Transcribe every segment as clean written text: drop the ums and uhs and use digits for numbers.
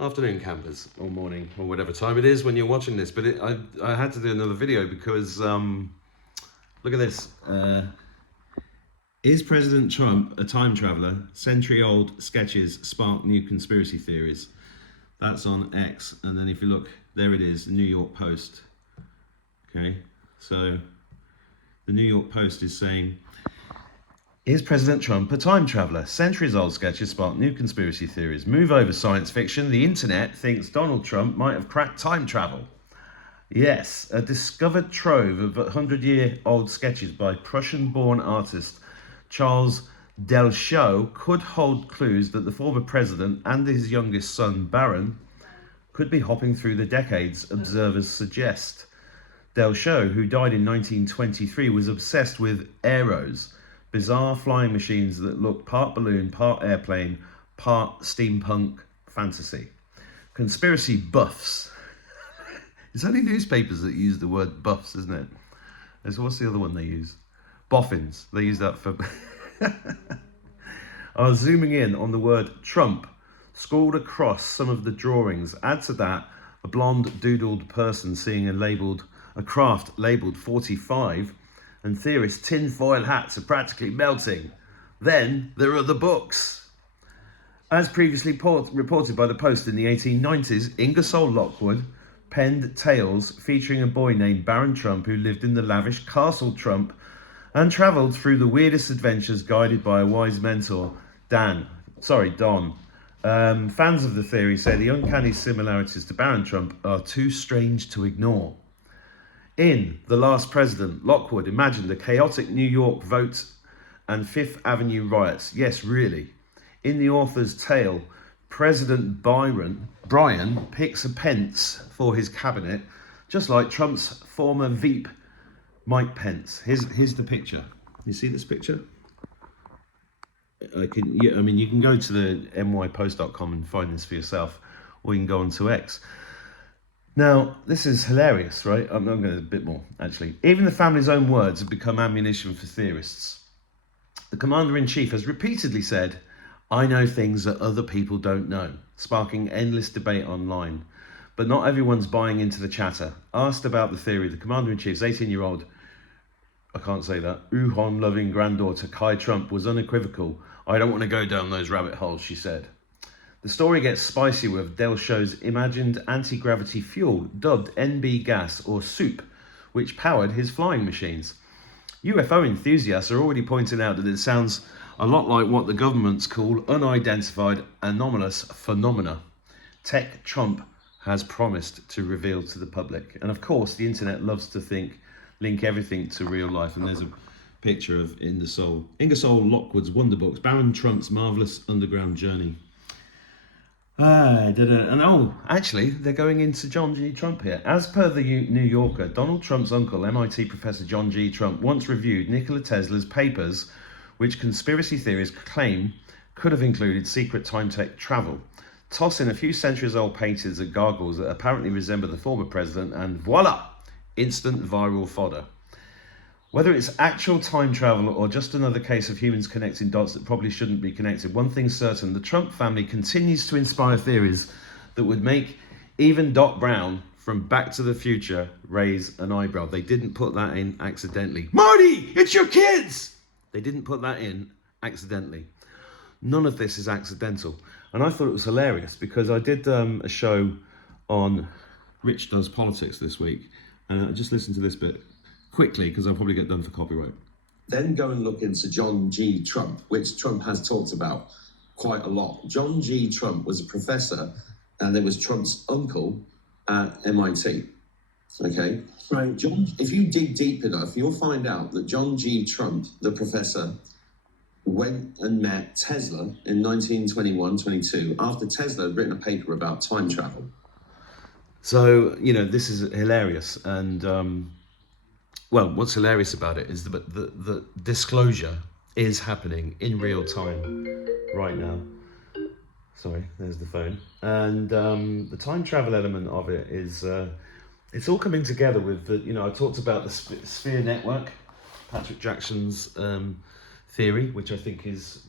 Afternoon campers, or morning, or whatever time it is when you're watching this. But I had to do another video because look at this. Is President Trump a time traveler? Century-old sketches spark new conspiracy theories. That's on X, and then if you look, there it is, the New York Post. Okay, so the New York Post is saying, is President Trump a time traveler? Centuries-old sketches spark new conspiracy theories. Move over science fiction. The internet thinks Donald Trump might have cracked time travel. Yes, a discovered trove of 100-year-old sketches by Prussian-born artist Charles Delchaux could hold clues that the former president and his youngest son, Baron, could be hopping through the decades, observers suggest. Delchaux, who died in 1923, was obsessed with aeros, bizarre flying machines that look part balloon, part airplane, part steampunk fantasy. Conspiracy buffs. It's only newspapers that use the word buffs, isn't it? So what's the other one they use? Boffins. They use that for... are zooming in on the word Trump, scrawled across some of the drawings. Add to that a blonde doodled person seeing a craft labelled 45, and theorists' tinfoil hats are practically melting. Then there are the books. As previously reported by the Post in the 1890s, Ingersoll Lockwood penned tales featuring a boy named Baron Trump who lived in the lavish Castle Trump and travelled through the weirdest adventures guided by a wise mentor, Don. Fans of the theory say the uncanny similarities to Baron Trump are too strange to ignore. In The Last President, Lockwood imagined a chaotic New York vote and Fifth Avenue riots. Yes, really. In the author's tale, President Brian picks a pence for his cabinet, just like Trump's former Veep, Mike Pence. Here's the picture. You see this picture? You can go to the NYPost.com and find this for yourself, or you can go onto X. Now, this is hilarious, right? I'm going to a bit more, actually. Even the family's own words have become ammunition for theorists. The commander-in-chief has repeatedly said, "I know things that other people don't know," sparking endless debate online. But not everyone's buying into the chatter. Asked about the theory, the commander-in-chief's 18-year-old, Wuhan-loving granddaughter, Kai Trump, was unequivocal. "I don't want to go down those rabbit holes," she said. The story gets spicy with Delchaux's imagined anti-gravity fuel, dubbed NB gas or soup, which powered his flying machines. UFO enthusiasts are already pointing out that it sounds a lot like what the governments call unidentified anomalous phenomena. Tech Trump has promised to reveal to the public. And of course, the internet loves to link everything to real life. And there's a picture of Ingersoll Lockwood's wonder books, Baron Trump's marvelous underground journey. Actually, they're going into John G. Trump here. As per the New Yorker, Donald Trump's uncle, MIT professor John G. Trump, once reviewed Nikola Tesla's papers, which conspiracy theories claim could have included secret time tech travel. Toss in a few centuries-old paintings and gargoyles that apparently resemble the former president, and voila, instant viral fodder. Whether it's actual time travel or just another case of humans connecting dots that probably shouldn't be connected, one thing's certain: the Trump family continues to inspire theories that would make even Doc Brown from Back to the Future raise an eyebrow. They didn't put that in accidentally. Marty, it's your kids! They didn't put that in accidentally. None of this is accidental. And I thought it was hilarious because I did a show on Rich Does Politics this week, and I just listened to this bit quickly because I'll probably get done for copyright. Then go and look into John G. Trump, which Trump has talked about quite a lot. John G. Trump was a professor, and it was Trump's uncle at MIT. Okay? Right. If you dig deep enough, you'll find out that John G. Trump, the professor, went and met Tesla in 1921-22 after Tesla had written a paper about time travel. So, this is hilarious. And, what's hilarious about it is the disclosure is happening in real time right now. Sorry, there's the phone. And the time travel element of it is, it's all coming together with I talked about the sphere network, Patrick Jackson's theory, which I think is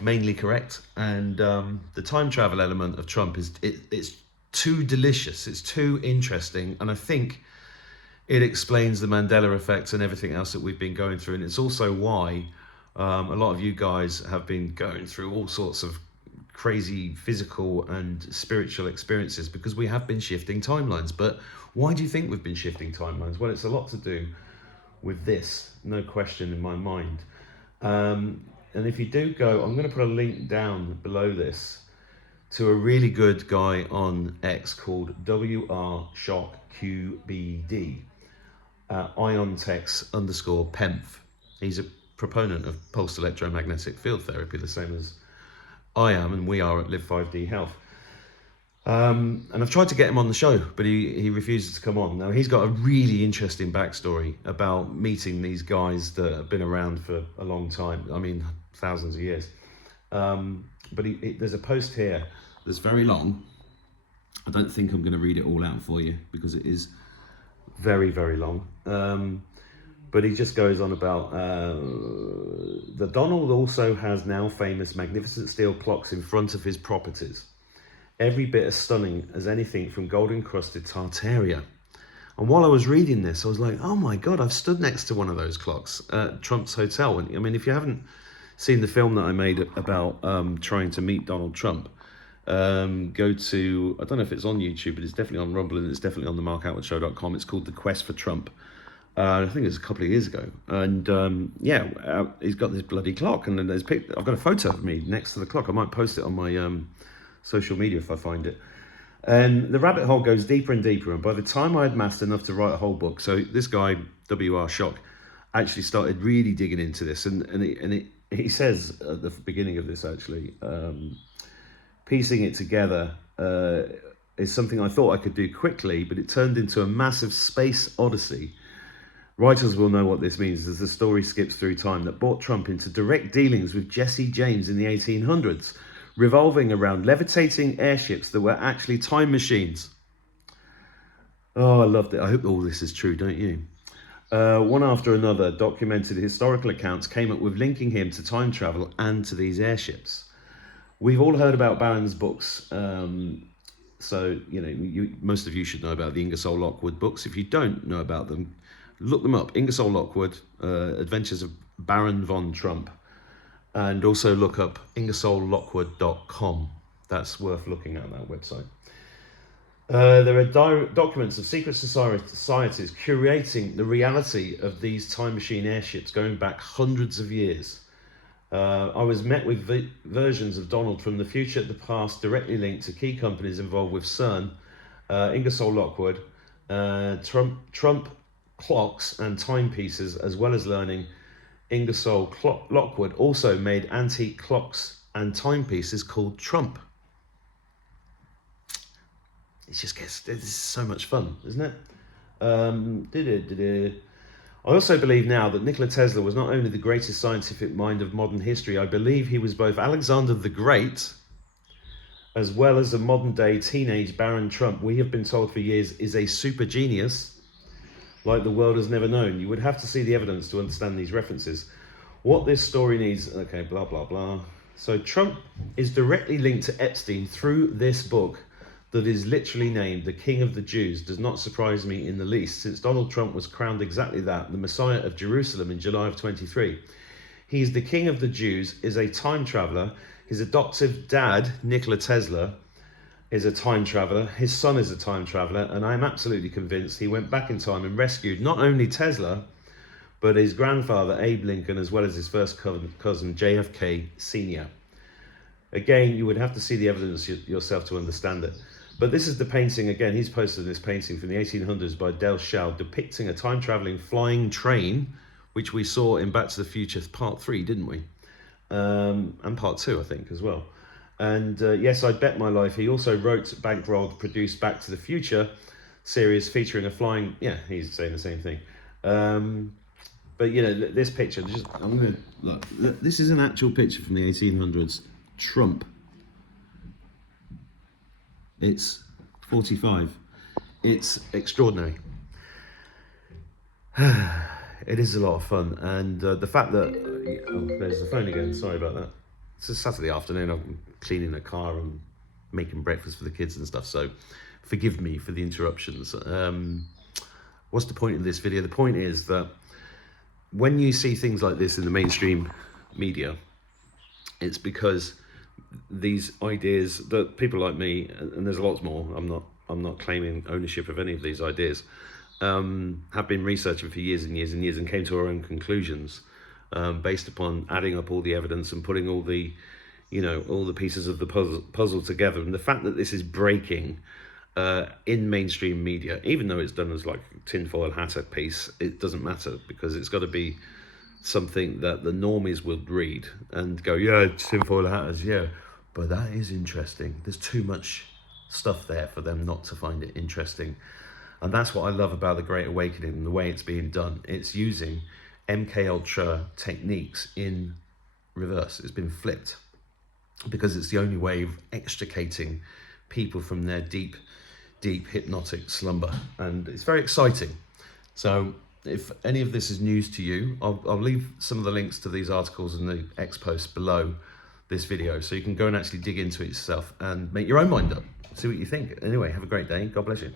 mainly correct. And the time travel element of Trump it's too delicious, it's too interesting, and I think it explains the Mandela effect and everything else that we've been going through. And it's also why a lot of you guys have been going through all sorts of crazy physical and spiritual experiences, because we have been shifting timelines. But why do you think we've been shifting timelines? Well, it's a lot to do with this, no question in my mind. And if you do go, I'm going to put a link down below this to a really good guy on X called WR_QBD, iontex_Penf. He's a proponent of pulsed electromagnetic field therapy, the same as I am and we are at Live 5D Health. And I've tried to get him on the show, but he refuses to come on. Now, he's got a really interesting backstory about meeting these guys that have been around for a long time. I mean, thousands of years. But there's a post here that's very long. I don't think I'm going to read it all out for you because it is very, very long. But he just goes on about the Donald also has now famous magnificent steel clocks in front of his properties. Every bit as stunning as anything from gold-encrusted Tartaria. And while I was reading this, I was like, oh my God, I've stood next to one of those clocks at Trump's hotel. And I mean, if you haven't seen the film that I made about trying to meet Donald Trump, go to, I don't know if it's on YouTube, but it's definitely on Rumble and it's definitely on theMarkAttwoodShow.com. It's called The Quest for Trump. I think it was a couple of years ago. And he's got this bloody clock. And then I've got a photo of me next to the clock. I might post it on my social media if I find it. And the rabbit hole goes deeper and deeper. And by the time I had mastered enough to write a whole book, so this guy, W.R. Shock, actually started really digging into this. And he says at the beginning of this, actually, piecing it together is something I thought I could do quickly, but it turned into a massive space odyssey. Writers will know what this means as the story skips through time that brought Trump into direct dealings with Jesse James in the 1800s, revolving around levitating airships that were actually time machines. Oh, I loved it. I hope all this is true, don't you? One after another, documented historical accounts came up with linking him to time travel and to these airships. We've all heard about Barron's books. So, most of you should know about the Ingersoll Lockwood books. If you don't know about them, look them up. Ingersoll Lockwood, Adventures of Baron von Trump. And also look up IngersollLockwood.com. That's worth looking at, that website. There are documents of secret societies curating the reality of these time machine airships going back hundreds of years. I was met with versions of Donald from the future to the past directly linked to key companies involved with CERN, Ingersoll Lockwood, Trump clocks and timepieces, as well as learning Ingersoll Lockwood also made antique clocks and timepieces called Trump. This is so much fun, isn't it? I also believe now that Nikola Tesla was not only the greatest scientific mind of modern history, I believe he was both Alexander the Great as well as a modern day teenage Baron Trump we have been told for years is a super genius like the world has never known. You would have to see the evidence to understand these references. What this story needs, okay, blah, blah, blah. So Trump is directly linked to Epstein through this book that is literally named The King of the Jews. Does not surprise me in the least, since Donald Trump was crowned exactly that, the Messiah of Jerusalem in July of 23. He's the King of the Jews, is a time traveler. His adoptive dad, Nikola Tesla, is a time traveler. His son is a time traveler, and I'm absolutely convinced he went back in time and rescued not only Tesla, but his grandfather, Abe Lincoln, as well as his first cousin, JFK Sr. Again, you would have to see the evidence yourself to understand it. But this is the painting, again, he's posted this painting from the 1800s by Del Schall, depicting a time-traveling flying train, which we saw in Back to the Future Part 3, didn't we? And Part 2, I think, as well. And yes, I bet my life. He also wrote, bankrolled, produced Back to the Future series featuring a flying... Yeah, he's saying the same thing. But, this picture, I'm going to... Look, this is an actual picture from the 1800s. Trump. It's 45. It's extraordinary. It is a lot of fun. And the fact that... Oh, there's the phone again. Sorry about that. it's a Saturday afternoon. I'm cleaning a car and making breakfast for the kids and stuff. So forgive me for the interruptions. What's the point of this video? The point is that when you see things like this in the mainstream media, it's because these ideas that people like me, and there's lots more, I'm not claiming ownership of any of these ideas, have been researching for years and years and years, and came to our own conclusions based upon adding up all the evidence and putting all the, all the pieces of the puzzle together. And the fact that this is breaking in mainstream media, even though it's done as like a tinfoil hatter piece, it doesn't matter, because it's got to be something that the normies would read and go, yeah, tinfoil hatters, yeah, but that is interesting. There's too much stuff there for them not to find it interesting. And that's what I love about the Great Awakening and the way it's being done. It's using MK Ultra techniques in reverse. It's been flipped because it's the only way of extricating people from their deep hypnotic slumber. And it's very exciting. So if any of this is news to you, I'll leave some of the links to these articles in the X post below this video, so you can go and actually dig into it yourself and make your own mind up, see what you think. Anyway, have a great day. God bless you.